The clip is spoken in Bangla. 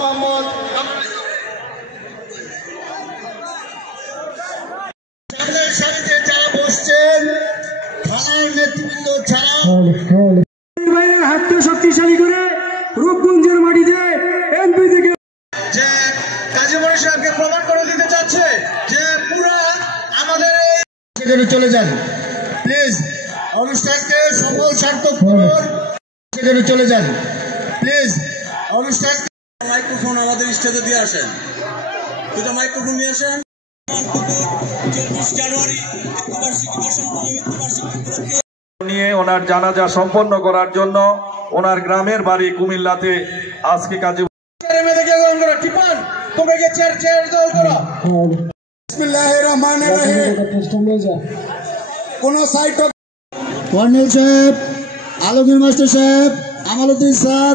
মোহাম্মদ সামনের সারিতে যারা বসছেন থানার নেতৃবৃন্দ ছাড়া হাতকে শক্তিশালী করে রূপগঞ্জের মাটিতে এমপি থেকে যে কাজী মনির সাহেবকে প্রমাণ করে দিতে চাচ্ছে যে পুরা আমাদের সেখানে চলে যান প্লিজ অনুষ্ঠানকে সফল সার্থক করুন সেখানে চলে যান প্লিজ অনুষ্ঠান মাইক্রোফোন আমাদের স্টেজে দিয়ে আসেন দুটো মাইক্রোফোন নিয়ে আসেন 24 জানুয়ারি নিয়ে ওনার জানাজা সম্পন্ন করার জন্য ওনার গ্রামের বাড়ি কুমিল্লাতে আজকে কাজী বিসমিল্লাহির রহমানির রহিম কোন সাইট কর্নেল সাহেব আলমগীর মাস্টার সাহেব আমালউদ্দিন স্যার